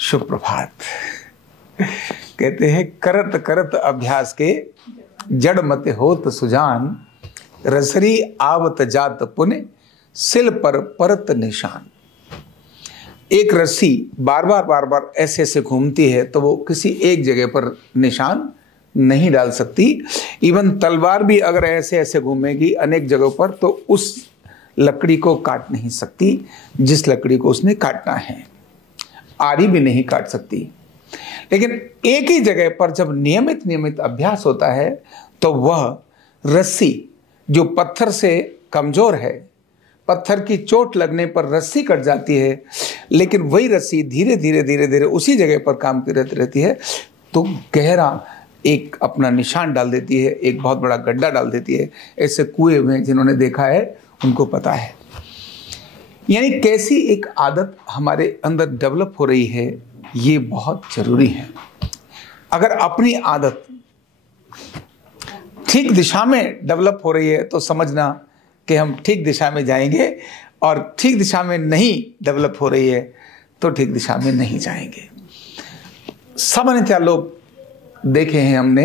शुभ प्रभात। कहते हैं करत करत अभ्यास के जड़ मत होत सुजान, रसरी आवत जात पुण्य सिल पर परत निशान। एक रस्सी बार बार ऐसे ऐसे घूमती है तो वो किसी एक जगह पर निशान नहीं डाल सकती। इवन तलवार भी अगर ऐसे ऐसे घूमेगी अनेक जगहों पर तो उस लकड़ी को काट नहीं सकती जिस लकड़ी को उसने काटना है। आरी भी नहीं काट सकती। लेकिन एक ही जगह पर जब नियमित अभ्यास होता है तो वह रस्सी जो पत्थर से कमजोर है, पत्थर की चोट लगने पर रस्सी कट जाती है, लेकिन वही रस्सी धीरे धीरे उसी जगह पर काम करती रहती है तो गहरा एक अपना निशान डाल देती है, एक बहुत बड़ा गड्ढा डाल देती है। ऐसे कुएं में जिन्होंने देखा है उनको पता है। यानी कैसी एक आदत हमारे अंदर डेवलप हो रही है, ये बहुत जरूरी है। अगर अपनी आदत ठीक दिशा में डेवलप हो रही है तो समझना कि हम ठीक दिशा में जाएंगे, और ठीक दिशा में नहीं डेवलप हो रही है तो ठीक दिशा में नहीं जाएंगे। सामान्यतः लोग देखे हैं हमने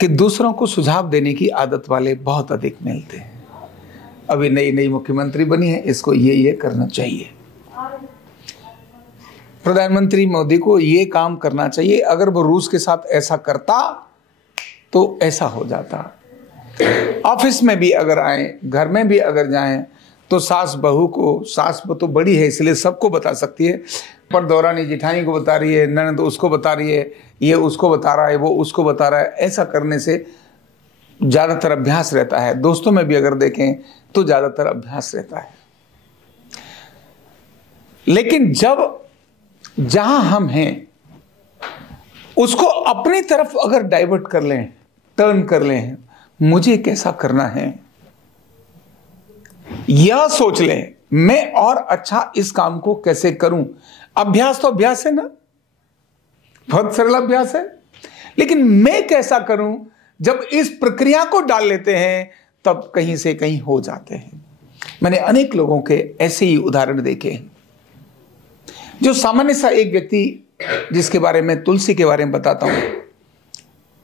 कि दूसरों को सुझाव देने की आदत वाले बहुत अधिक मिलते हैं। अभी नई मुख्यमंत्री बनी है, इसको ये करना चाहिए, प्रधानमंत्री मोदी को ये काम करना चाहिए, अगर वो रूस के साथ ऐसा करता तो ऐसा हो जाता। ऑफिस में भी अगर आए, घर में भी अगर जाएं तो सास बहू तो बड़ी है इसलिए सबको बता सकती है, पर दौरानी जिठानी को बता रही है, ननद उसको बता रही है, ये उसको बता रहा है, वो उसको बता रहा है। ऐसा करने से ज्यादातर अभ्यास रहता है। दोस्तों में भी अगर देखें तो ज्यादातर अभ्यास रहता है। लेकिन जहां हम हैं उसको अपनी तरफ अगर डाइवर्ट कर लें, टर्न कर लें, मुझे कैसा करना है, यह सोच लें मैं और अच्छा इस काम को कैसे करूं। अभ्यास तो अभ्यास है ना, बहुत सरल अभ्यास है, लेकिन मैं कैसा करूं, जब इस प्रक्रिया को डाल लेते हैं तब कहीं से कहीं हो जाते हैं। मैंने अनेक लोगों के ऐसे ही उदाहरण देखे हैं। जो सामान्य सा एक व्यक्ति जिसके बारे में तुलसी के बारे में बताता हूं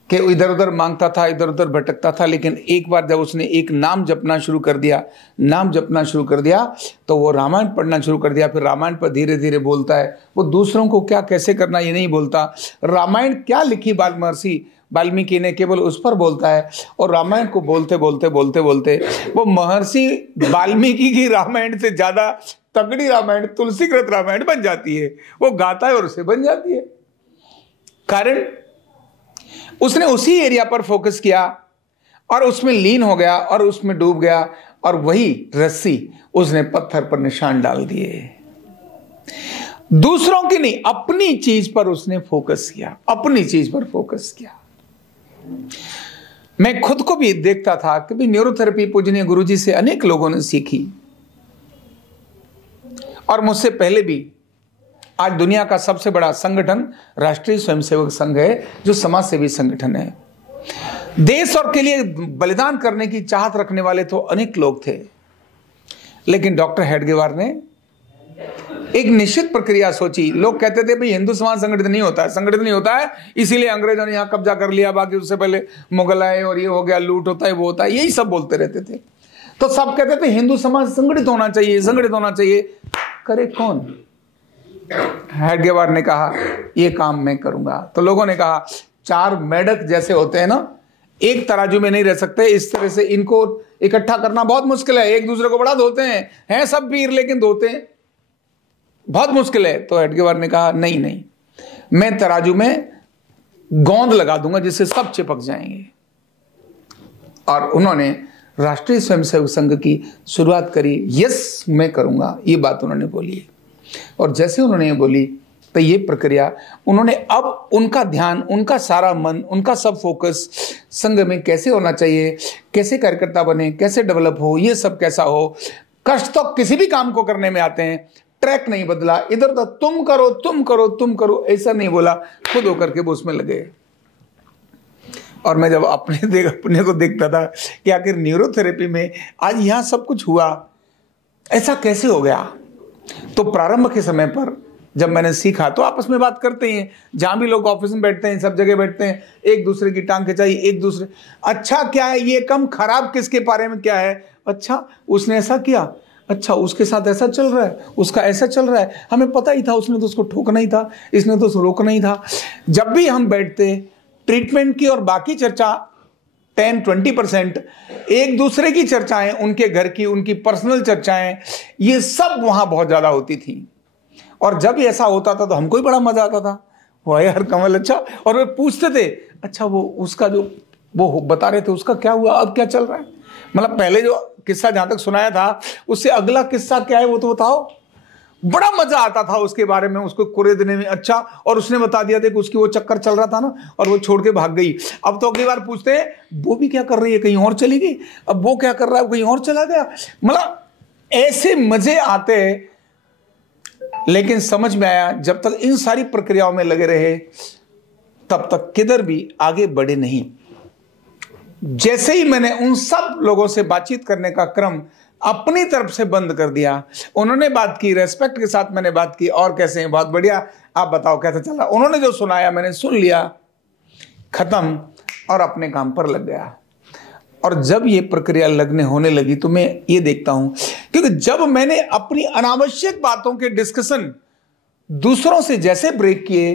कि इधर उधर मांगता था, इधर उधर भटकता था, लेकिन एक बार जब उसने एक नाम जपना शुरू कर दिया तो वो रामायण पढ़ना शुरू कर दिया। फिर रामायण पर धीरे धीरे बोलता है। वो दूसरों को क्या कैसे करना ये नहीं बोलता, रामायण क्या लिखी महर्षि वाल्मीकि ने केवल उस पर बोलता है। और रामायण को बोलते वो महर्षि वाल्मीकि की रामायण से ज्यादा तगड़ी रामायण तुलसीकृत रामायण बन जाती है। वो गाता है और उसे बन जाती है। कारण उसने उसी एरिया पर फोकस किया और उसमें लीन हो गया और उसमें डूब गया, और वही रस्सी उसने पत्थर पर निशान डाल दिए। दूसरों की नहीं, अपनी चीज पर उसने फोकस किया। मैं खुद को भी देखता था कि भी न्यूरोथेरेपी पूजनीय गुरुजी से अनेक लोगों ने सीखी, और मुझसे पहले भी। आज दुनिया का सबसे बड़ा संगठन राष्ट्रीय स्वयंसेवक संघ है, जो समाज सेवी संगठन है। देश और के लिए बलिदान करने की चाहत रखने वाले तो अनेक लोग थे, लेकिन डॉक्टर हेडगेवार ने एक निश्चित प्रक्रिया सोची। लोग कहते थे भाई हिंदू समाज संगठित नहीं होता है, इसीलिए अंग्रेजों ने यहां कब्जा कर लिया, बाकी उससे पहले मुगल आए और ये हो गया, लूट होता है, वो होता है, यही सब बोलते रहते थे। तो सब कहते थे हिंदू समाज संगठित होना चाहिए। करे कौन? हेडगेवार ने कहा ये काम मैं करूंगा। तो लोगों ने कहा 4 मेढक जैसे होते हैं ना, एक तराजू में नहीं रह सकते, इस तरह से इनको इकट्ठा करना बहुत मुश्किल है। एक दूसरे को बड़ा धोते हैं सब पीर, लेकिन धोते हैं बहुत मुश्किल है। तो हेडगेवार ने कहा नहीं, मैं तराजू में गोंद लगा दूंगा जिससे सब चिपक जाएंगे। और उन्होंने राष्ट्रीय स्वयंसेवक संघ की शुरुआत करी। यस मैं करूंगा, ये बात उन्होंने बोली। और जैसे उन्होंने ये बोली तो ये प्रक्रिया उन्होंने, अब उनका ध्यान, उनका सारा मन, उनका सब फोकस संघ में कैसे होना चाहिए, कैसे कार्यकर्ता बने, कैसे डेवलप हो, ये सब कैसा हो। कष्ट तो किसी भी काम को करने में आते हैं, ट्रैक नहीं बदला, इधर उधर तुम करो ऐसा नहीं बोला, खुद होकर के वो उसमें लगे। और मैं जब अपने को देखता था कि आखिर न्यूरोथेरेपी में आज यहां सब कुछ हुआ, ऐसा कैसे हो गया। तो प्रारंभ के समय पर जब मैंने सीखा तो आपस में बात करते ही हैं, जहां भी लोग ऑफिस में बैठते हैं, सब जगह बैठते हैं, एक दूसरे की टांग खिंचाई, एक दूसरे अच्छा क्या है ये कम, खराब किसके बारे में क्या है, अच्छा उसने ऐसा किया, अच्छा उसके साथ ऐसा चल रहा है, उसका ऐसा चल रहा है, हमें पता ही था, उसने तो उसको ठोकना ही था, इसने तो उसको रोकना ही था। जब भी हम बैठते ट्रीटमेंट की और बाकी चर्चा 10-20%, एक दूसरे की चर्चाएं, उनके घर की, उनकी पर्सनल चर्चाएं, ये सब वहां बहुत ज्यादा होती थी। और जब ऐसा होता था तो हमको ही बड़ा मजा आता था, वाह यार कमल अच्छा। और वे पूछते थे अच्छा वो उसका जो वो बता रहे थे उसका क्या हुआ, अब क्या चल रहा है, मतलब पहले जो किस्सा जहां तक सुनाया था उससे अगला किस्सा क्या है वो तो बताओ। बड़ा मजा आता था उसके बारे में, उसको कुरेदने में। अच्छा और उसने बता दिया था कि उसकी वो चक्कर चल रहा था ना और वो छोड़ के भाग गई। अब तो अगली बार पूछते हैं वो भी क्या कर रही है, कहीं और चली गई, अब वो क्या कर रहा है, कहीं और चला गया। मतलब ऐसे मजे आते। लेकिन समझ में आया जब तक इन सारी प्रक्रियाओं में लगे रहे तब तक किधर भी आगे बढ़े नहीं। जैसे ही मैंने उन सब लोगों से बातचीत करने का क्रम अपनी तरफ से बंद कर दिया, उन्होंने बात की, रेस्पेक्ट के साथ मैंने बात की, और कैसे हैं, बहुत बढ़िया, आप बताओ कैसा चल रहा, उन्होंने जो सुनाया मैंने सुन लिया, खत्म, और अपने काम पर लग गया। और जब ये प्रक्रिया होने लगी तो मैं ये देखता हूं, क्योंकि जब मैंने अपनी अनावश्यक बातों के डिस्कशन दूसरों से जैसे ब्रेक किए,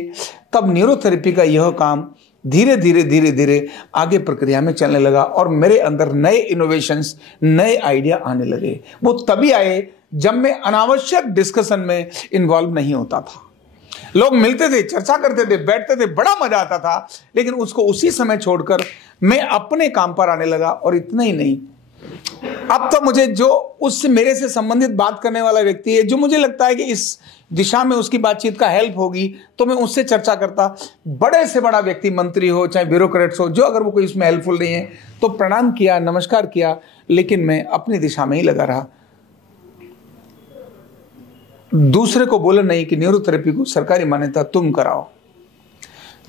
तब न्यूरोथेरेपी का यह काम धीरे धीरे आगे प्रक्रिया में चलने लगा और मेरे अंदर नए इनोवेशंस, नए आइडिया आने लगे। वो तभी आए जब मैं अनावश्यक डिस्कशन में इन्वॉल्व नहीं होता था। लोग मिलते थे, चर्चा करते थे, बैठते थे, बड़ा मजा आता था, लेकिन उसको उसी समय छोड़कर मैं अपने काम पर आने लगा। और इतना ही नहीं, अब तो मुझे जो उससे मेरे से संबंधित बात करने वाला व्यक्ति है, जो मुझे लगता है कि इस दिशा में उसकी बातचीत का हेल्प होगी, तो मैं उससे चर्चा करता। बड़े से बड़ा व्यक्ति, मंत्री हो चाहे ब्यूरोक्रेट्स हो, जो अगर वो कोई इसमें हेल्पफुल नहीं है तो प्रणाम किया, नमस्कार किया, लेकिन मैं अपनी दिशा में ही लगा रहा। दूसरे को बोला नहीं कि न्यूरोथेरेपी को सरकारी मान्यता तुम कराओ,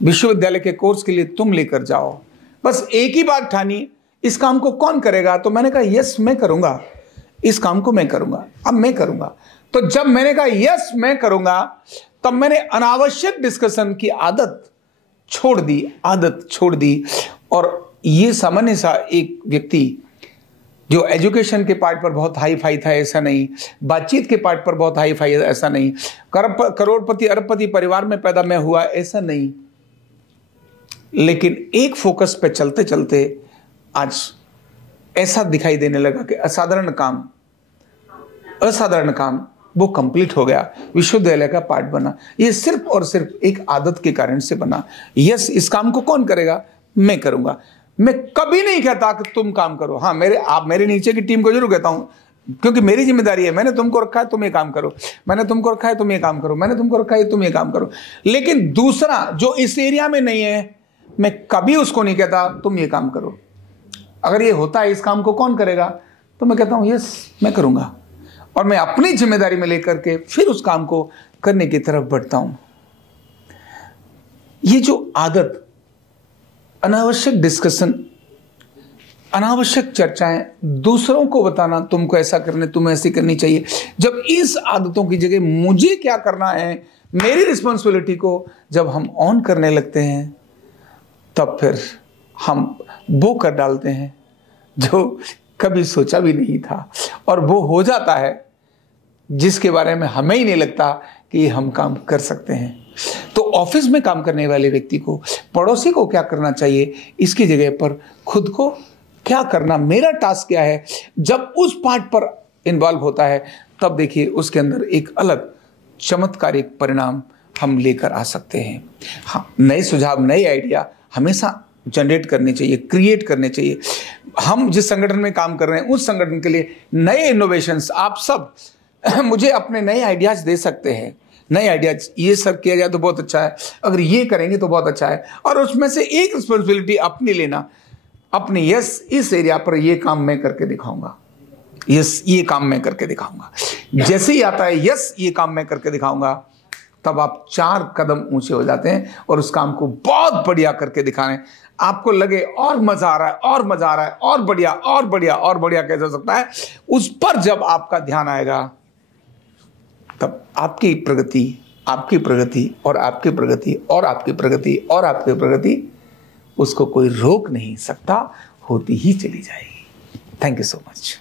विश्वविद्यालय के कोर्स के लिए तुम लेकर जाओ। बस एक ही बात ठानी, इस काम को कौन करेगा, तो मैंने कहा यस मैं करूंगा, इस काम को मैं करूंगा, अब मैं करूंगा। तो जब मैंने कहा यस मैं करूंगा, तब मैंने अनावश्यक डिस्कशन की आदत छोड़ दी। और ये सामान्य सा एक व्यक्ति जो एजुकेशन के पार्ट पर बहुत हाई फाई था ऐसा नहीं, बातचीत के पार्ट पर बहुत हाई फाई ऐसा नहीं, करोड़पति अरबपति परिवार में पैदा मैं हुआ ऐसा नहीं, लेकिन एक फोकस पे चलते चलते आज ऐसा दिखाई देने लगा कि असाधारण काम वो कंप्लीट हो गया, विश्वविद्यालय का पार्ट बना। ये सिर्फ और सिर्फ एक आदत के कारण से बना। यस, इस काम को कौन करेगा, मैं करूंगा। मैं कभी नहीं कहता कि तुम काम करो, हाँ मेरे नीचे की टीम को जरूर कहता हूं, क्योंकि मेरी जिम्मेदारी है, मैंने तुमको रखा है तुम ये काम करो, मैंने तुमको रखा है तुम ये काम करो, मैंने तुमको रखा है तुम ये काम करो। लेकिन दूसरा जो इस एरिया में नहीं है, मैं कभी उसको नहीं कहता तुम ये काम करो। अगर ये होता है इस काम को कौन करेगा, तो मैं कहता हूं यस मैं करूंगा, और मैं अपनी जिम्मेदारी में लेकर के फिर उस काम को करने की तरफ बढ़ता हूं। ये जो आदत, अनावश्यक डिस्कशन, अनावश्यक चर्चाएं, दूसरों को बताना तुमको ऐसा करने, तुम्हें ऐसी करनी चाहिए, जब इस आदतों की जगह मुझे क्या करना है, मेरी रिस्पॉन्सिबिलिटी को जब हम ऑन करने लगते हैं, तब फिर हम वो कर डालते हैं जो कभी सोचा भी नहीं था, और वो हो जाता है जिसके बारे में हमें ही नहीं लगता कि हम काम कर सकते हैं। तो ऑफिस में काम करने वाले व्यक्ति को, पड़ोसी को क्या करना चाहिए, इसकी जगह पर खुद को क्या करना, मेरा टास्क क्या है, जब उस पार्ट पर इन्वॉल्व होता है, तब देखिए उसके अंदर एक अलग चमत्कारिक परिणाम हम लेकर आ सकते हैं। हाँ, नए सुझाव, नए आइडिया हमेशा जनरेट करने चाहिए, क्रिएट करने चाहिए। हम जिस संगठन में काम कर रहे हैं उस संगठन के लिए नए इनोवेशंस, आप सब मुझे अपने नए आइडियाज दे सकते हैं। नए आइडियाज, ये सर किया जाए तो बहुत अच्छा है, अगर ये करेंगे तो बहुत अच्छा है, और उसमें से एक रिस्पॉन्सिबिलिटी अपनी लेना, अपनी यस इस एरिया पर ये काम मैं करके दिखाऊंगा, यस ये काम मैं करके दिखाऊंगा। जैसे ही आता है यस ये काम मैं करके दिखाऊंगा, तब आप 4 कदम ऊंचे हो जाते हैं और उस काम को बहुत बढ़िया करके दिखाने, आपको लगे और मजा आ रहा है, और मजा आ रहा है, और बढ़िया, और बढ़िया, और बढ़िया कैसे हो सकता है, उस पर जब आपका ध्यान आएगा, तब आपकी प्रगति आपकी प्रगति और आपकी प्रगति और आपकी प्रगति और आपकी प्रगति, उसको कोई रोक नहीं सकता, होती ही चली जाएगी। Thank you so much.